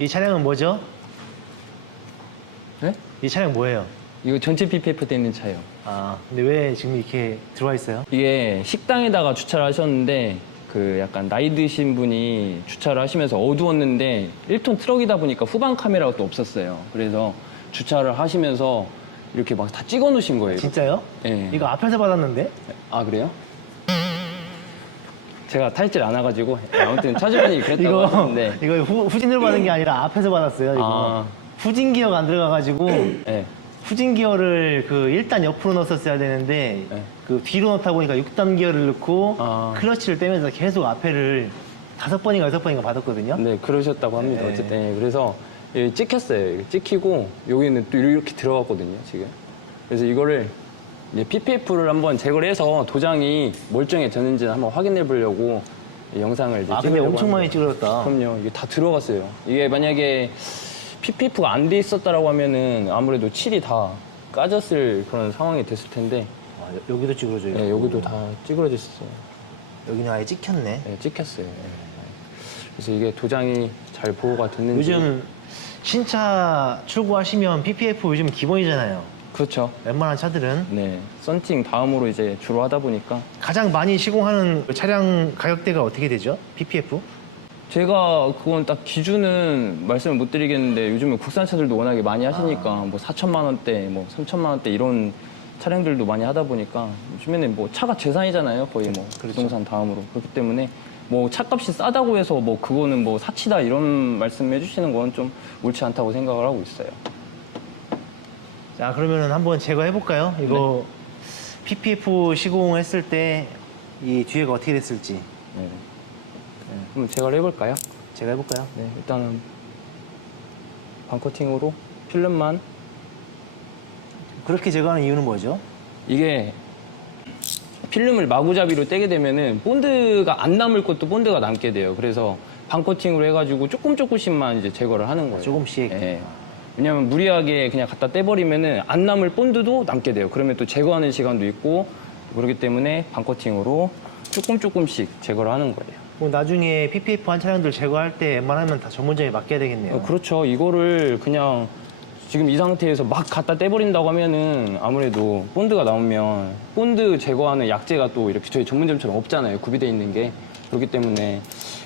이 차량은 뭐죠? 네? 이 차량 뭐예요? 이거 전체 PPF 돼 있는 차예요. 아, 근데 왜 지금 이렇게 들어와 있어요? 이게 식당에다가 주차를 하셨는데 그 약간 나이 드신 분이 주차를 하시면서 어두웠는데 1톤 트럭이다 보니까 후방 카메라가 또 없었어요. 그래서 주차를 하시면서 이렇게 막 다 찍어 놓으신 거예요. 진짜요? 예. 이거 앞에서 받았는데? 아, 그래요? 제가 타있질 않아가지고 아무튼 차주분이 그랬다고 이거 하는데 후진으로 받은 게 아니라 앞에서 받았어요. 이거. 아. 후진 기어가 안 들어가가지고 네. 후진 기어를 그 1단 옆으로 넣었어야 되는데 네. 그 뒤로 넣다 보니까 6단 기어를 넣고 아. 클러치를 떼면서 계속 앞에를 5번인가 6번인가 받았거든요. 네, 그러셨다고 합니다. 네. 어쨌든 예, 그래서 예, 찍혔어요. 이거 찍히고 여기는 또 이렇게 들어갔거든요, 지금. 그래서 이거를 이제 PPF를 한번 제거를 해서 도장이 멀쩡해졌는지 한번 확인해 보려고 이 영상을 이제 아, 근데 찍으려고 엄청 많이 합니다. 찌그렸다. 그럼요. 이게 다 들어갔어요. 이게 만약에 PPF가 안 돼 있었다라고 하면은 아무래도 칠이 다 까졌을 그런 상황이 됐을 텐데 아, 여기도 찌그러져요. 예, 여기도 다 찌그러졌어요. 여기는 아예 찍혔네. 예, 찍혔어요. 예. 그래서 이게 도장이 잘 보호가 됐는지. 요즘 신차 출고하시면 PPF 요즘 기본이잖아요. 그렇죠. 웬만한 차들은. 네. 썬팅 다음으로 이제 주로 하다 보니까 가장 많이 시공하는 차량 가격대가 어떻게 되죠? PPF? 제가 그건 딱 기준은 말씀을 못 드리겠는데 요즘에 국산차들도 워낙에 많이 하시니까 뭐 4천만 원대, 뭐 3천만 원대 이런 차량들도 많이 하다 보니까 요즘에는 뭐 차가 재산이잖아요. 거의 뭐 부동산 다음으로. 그렇기 때문에 뭐 차값이 싸다고 해서 뭐 그거는 뭐 사치다 이런 말씀 해주시는 건 좀 옳지 않다고 생각을 하고 있어요. 자, 그러면은 한번 제거해 볼까요? 이거 PPF 시공했을 때 이 뒤에가 어떻게 됐을지 네. 그럼 제가 해볼까요? 제가 해볼까요? 네, 일단은 반코팅으로 필름만. 그렇게 제거하는 이유는 뭐죠? 이게 필름을 마구잡이로 떼게 되면은 본드가 안 남을 것도 본드가 남게 돼요. 그래서 반코팅으로 해가지고 조금씩만 이제 제거를 하는 거예요. 조금씩. 예. 왜냐면 무리하게 그냥 갖다 떼버리면은 안 남을 본드도 남게 돼요. 그러면 또 제거하는 시간도 있고 그렇기 때문에 반코팅으로 조금씩 제거를 하는 거예요. 그럼 나중에 PPF 한 차량들 제거할 때 웬만하면 다 전문점에 맡겨야 되겠네요. 그렇죠. 이거를 그냥 지금 이 상태에서 막 갖다 떼버린다고 하면은 아무래도 본드가 나오면 본드 제거하는 약재가 또 이렇게 저희 전문점처럼 없잖아요. 구비되어 있는 게. 그렇기 때문에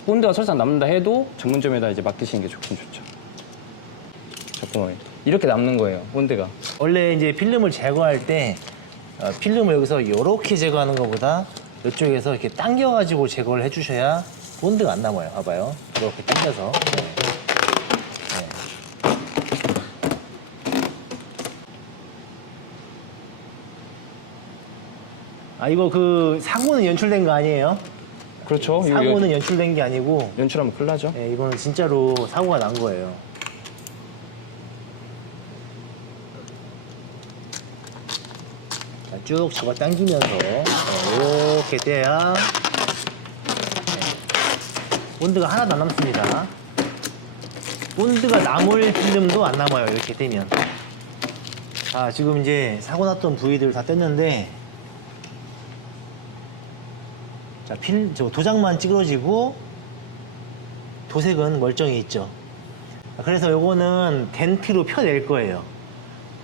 본드가 설사 남는다 해도 전문점에다 이제 맡기시는 게 좋긴 좋죠. 잠깐만요. 이렇게 남는 거예요, 본드가. 원래 이제 필름을 제거할 때 필름을 여기서 이렇게 제거하는 것보다 이쪽에서 이렇게 당겨가지고 제거를 해주셔야 본드가 안 남아요. 봐봐요. 이렇게 당겨서. 네. 아, 이거 그 사고는 연출된 거 아니에요? 그렇죠. 이거 사고는 연출된 게 아니고 연출하면 큰일 나죠. 네, 이거는 진짜로 사고가 난 거예요. 자, 쭉 잡아당기면서 이렇게 떼야 본드가 하나도 안 남습니다. 본드가 남을 필름도 안 남아요. 이렇게 떼면. 자, 지금 이제 사고 났던 부위들 다 뗐는데 자, 저 도장만 찌그러지고 도색은 멀쩡히 있죠. 그래서 요거는 덴트로 펴낼 거예요.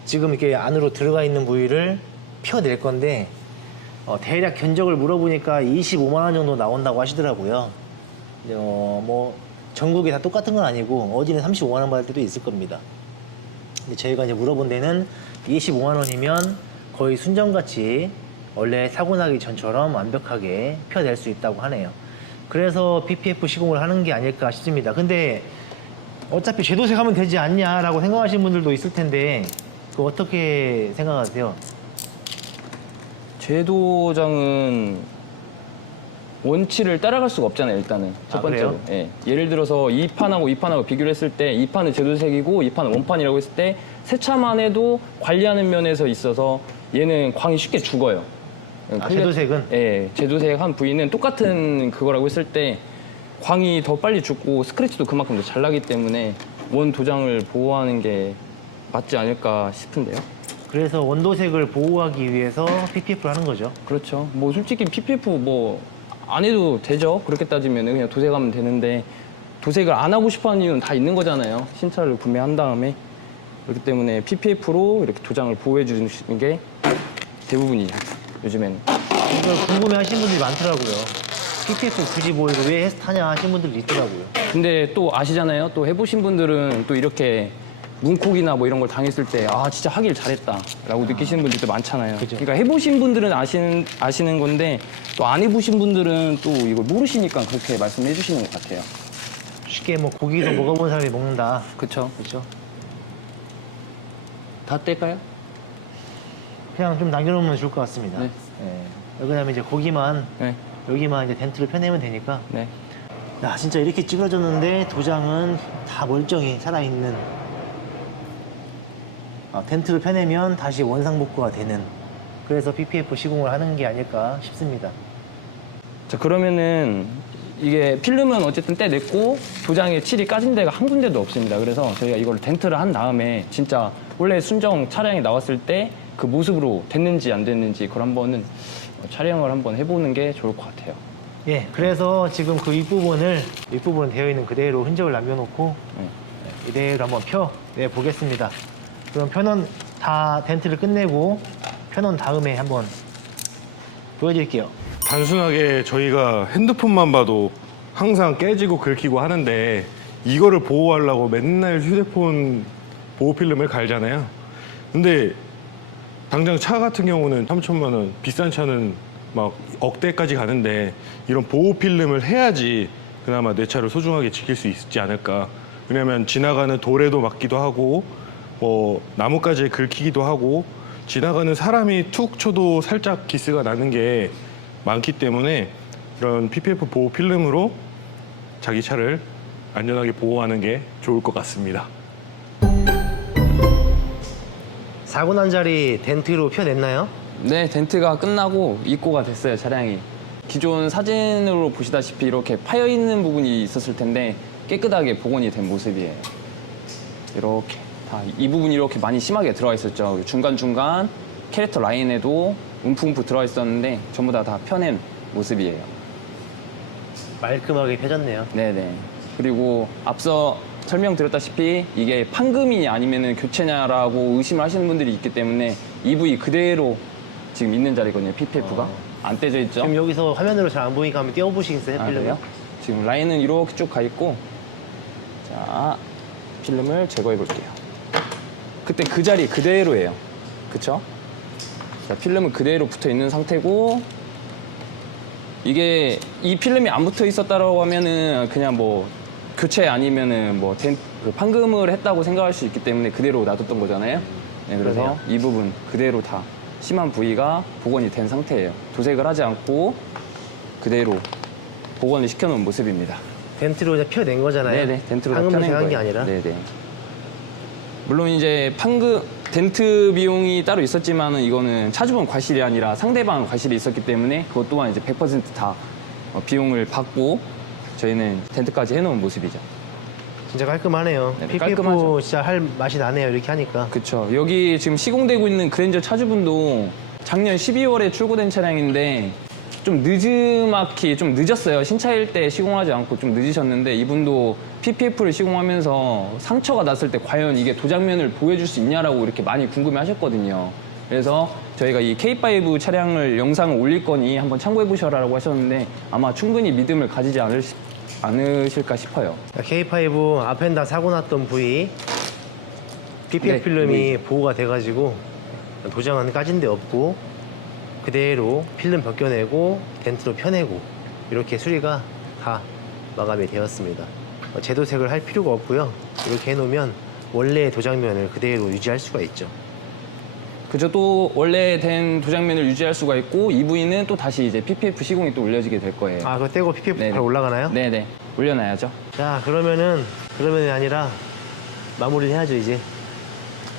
지금 이렇게 안으로 들어가 있는 부위를 펴낼 건데 대략 견적을 물어보니까 25만 원 정도 나온다고 하시더라고요. 뭐 전국이 다 똑같은 건 아니고 어디는 35만 원 받을 때도 있을 겁니다. 근데 저희가 이제 물어본 데는 25만 원이면 거의 순정같이 원래 사고 나기 전처럼 완벽하게 펴낼 수 있다고 하네요. 그래서 PPF 시공을 하는 게 아닐까 싶습니다. 근데 어차피 제도색하면 되지 않냐라고 생각하시는 분들도 있을 텐데 그거 어떻게 생각하세요? 제도장은 원치를 따라갈 수가 없잖아요, 일단은. 첫 번째로. 그래요? 예. 예를 들어서 2판하고 2판하고 비교를 했을 때 2판은 제도색이고 2판은 원판이라고 했을 때 세차만 해도 관리하는 면에서 있어서 얘는 광이 쉽게 죽어요. 제도색은? 예. 제도색 한 부위는 똑같은 그거라고 했을 때 광이 더 빨리 죽고 스크래치도 그만큼 더 잘 나기 때문에 원 도장을 보호하는 게 맞지 않을까 싶은데요. 그래서 원도색을 보호하기 위해서 PPF를 하는 거죠. 그렇죠. 뭐 솔직히 PPF 뭐 안 해도 되죠. 그렇게 따지면 그냥 도색하면 되는데 도색을 안 하고 싶어하는 이유는 다 있는 거잖아요. 신차를 구매한 다음에. 그렇기 때문에 PPF로 이렇게 도장을 보호해 주시는 게 대부분이에요. 요즘에는. 이걸 궁금해 하시는 분들이 많더라고요. PPF 굳이 뭐 이거 왜 해서 타냐 하시는 분들도 있더라고요. 근데 또 아시잖아요. 또 해보신 분들은 또 이렇게 문콕이나 뭐 이런 걸 당했을 때 아 진짜 하길 잘했다라고 느끼시는 분들도 많잖아요. 그죠. 그러니까 해보신 분들은 아시는 건데 또 안 해보신 분들은 또 이걸 모르시니까 그렇게 말씀해 주시는 것 같아요. 쉽게 뭐 고기도 먹어본 사람이 먹는다. 그렇죠. 그렇죠? 다 뗄까요? 그냥 좀 남겨놓으면 좋을 것 같습니다. 네. 네. 그다음에 이제 고기만 네. 여기만 이제 덴트를 펴내면 되니까. 네. 야, 진짜 이렇게 찌그러졌는데 도장은 다 멀쩡히 살아있는. 덴트를 펴내면 다시 원상복구가 되는. 그래서 PPF 시공을 하는 게 아닐까 싶습니다. 자 그러면은 이게 필름은 어쨌든 떼냈고 도장에 칠이 까진 데가 한 군데도 없습니다. 그래서 저희가 이걸 덴트를 한 다음에 진짜 원래 순정 차량이 나왔을 때 그 모습으로 됐는지 안 됐는지 그걸 한번은 촬영을 한번 해보는 게 좋을 것 같아요. 예, 그래서 지금 그 윗부분 되어 있는 그대로 흔적을 남겨놓고 네. 이대로 한번 보겠습니다. 그럼 편원 다 덴트를 끝내고 편원 다음에 한번 보여드릴게요. 단순하게 저희가 핸드폰만 봐도 항상 깨지고 긁히고 하는데 이거를 보호하려고 맨날 휴대폰 보호 필름을 갈잖아요. 근데 당장 차 같은 경우는 3천만 원, 비싼 차는 막 억대까지 가는데 이런 보호 필름을 해야지 그나마 내 차를 소중하게 지킬 수 있지 않을까. 왜냐면 지나가는 돌에도 맞기도 하고 뭐 나뭇가지에 긁히기도 하고 지나가는 사람이 툭 쳐도 살짝 기스가 나는 게 많기 때문에 이런 PPF 보호 필름으로 자기 차를 안전하게 보호하는 게 좋을 것 같습니다. 사고 난 자리 덴트로 펴냈나요? 네, 덴트가 끝나고 입고가 됐어요, 차량이. 기존 사진으로 보시다시피 이렇게 파여 있는 부분이 있었을 텐데 깨끗하게 복원이 된 모습이에요. 이렇게 다 이 부분이 이렇게 많이 심하게 들어가 있었죠. 중간중간 캐릭터 라인에도 움푹움푹 들어가 있었는데 전부 다 펴낸 모습이에요. 말끔하게 펴졌네요. 네네. 그리고 앞서 설명드렸다시피 이게 판금이 아니면은 교체냐라고 의심을 하시는 분들이 있기 때문에 EV 그대로 지금 있는 자리거든요, PPF가. 안 떼져 있죠? 지금 여기서 화면으로 잘 안 보이니까 한번 띄워보시겠어요? 아, 필름을? 그래요? 지금 라인은 이렇게 쭉 가 있고, 자, 필름을 제거해 볼게요. 그때 그 자리 그대로예요. 그쵸? 자, 필름은 그대로 붙어 있는 상태고, 이게 이 필름이 안 붙어 있었다라고 하면은 그냥 뭐 교체 아니면은 뭐 그 판금을 했다고 생각할 수 있기 때문에 그대로 놔뒀던 거잖아요. 네, 그래서 그러네요. 이 부분 그대로 다 심한 부위가 복원이 된 상태예요. 도색을 하지 않고 그대로 복원을 시켜놓은 모습입니다. 덴트로 이제 펴낸 거잖아요. 네네, 덴트로 다 방금을 펴낸 생각한 게 거예요. 아니라. 네네. 물론 이제 덴트 비용이 따로 있었지만은 이거는 차주분 과실이 아니라 상대방 과실이 있었기 때문에 그것 또한 이제 100%다 비용을 받고 저희는 덴트까지 해놓은 모습이죠. 진짜 깔끔하네요. 네, PPF 깔끔하죠. 진짜 할 맛이 나네요. 이렇게 하니까. 그쵸. 여기 지금 시공되고 있는 그랜저 차주분도 작년 12월에 출고된 차량인데 좀 늦음막히 좀 늦었어요. 신차일 때 시공하지 않고 좀 늦으셨는데 이분도 PPF를 시공하면서 상처가 났을 때 과연 이게 도장면을 보여줄 수 있냐라고 이렇게 많이 궁금해 하셨거든요. 그래서 저희가 이 K5 차량을 영상을 올릴 거니 한번 참고해 보셔라라고 하셨는데 아마 충분히 믿음을 가지지 않으실까 싶어요. K5 앞엔다 사고 났던 부위 PPF 네, 필름이 네. 보호가 돼가지고 도장은 까진 데 없고 그대로 필름 벗겨내고 덴트로 펴내고 이렇게 수리가 다 마감이 되었습니다. 재도색을 할 필요가 없고요. 이렇게 해놓으면 원래의 도장면을 그대로 유지할 수가 있죠. 그죠. 또 원래 된 도장면을 유지할 수가 있고 이 부위는 또 다시 이제 PPF 시공이 또 올려지게 될 거예요. 아, 그거 떼고 PPF 네네. 바로 올라가나요? 네네. 올려놔야죠. 자, 그러면이 아니라 마무리를 해야죠, 이제.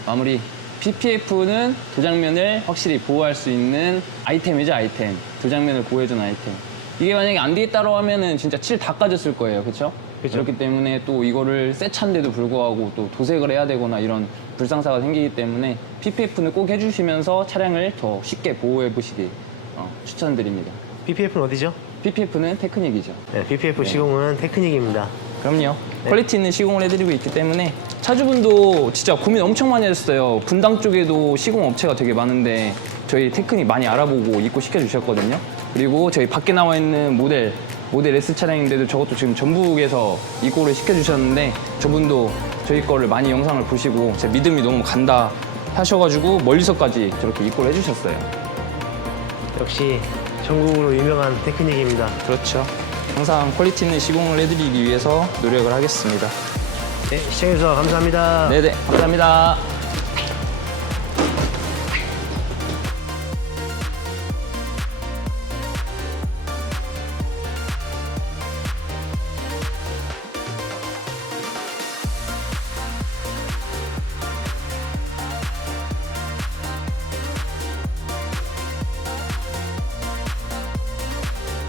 마무리. PPF는 도장면을 확실히 보호할 수 있는 아이템이죠, 아이템. 도장면을 보호해주는 아이템. 이게 만약에 안 돼 있다고 하면은 진짜 칠 다 까졌을 거예요, 그렇죠? 그쵸. 그렇기 때문에 또 이거를 새 차인데도 불구하고 또 도색을 해야 되거나 이런 불상사가 생기기 때문에 PPF는 꼭 해주시면서 차량을 더 쉽게 보호해 보시길 추천드립니다. PPF는 어디죠? PPF는 테크닉이죠. 네, PPF 시공은 테크닉입니다. 그럼요. 퀄리티 있는 시공을 해드리고 있기 때문에 차주분도 진짜 고민 엄청 많이 했어요. 분당 쪽에도 시공 업체가 되게 많은데 저희 테크닉 많이 알아보고 입고 시켜주셨거든요. 그리고 저희 밖에 나와 있는 모델 S 차량인데도 저것도 지금 전북에서 입고를 시켜주셨는데 저분도 저희 거를 많이 영상을 보시고 제 믿음이 너무 간다 하셔가지고 멀리서까지 저렇게 입고를 해주셨어요. 역시 전국으로 유명한 테크닉입니다. 그렇죠. 항상 퀄리티 있는 시공을 해드리기 위해서 노력을 하겠습니다. 네, 시청해주셔서 감사합니다. 네네, 감사합니다.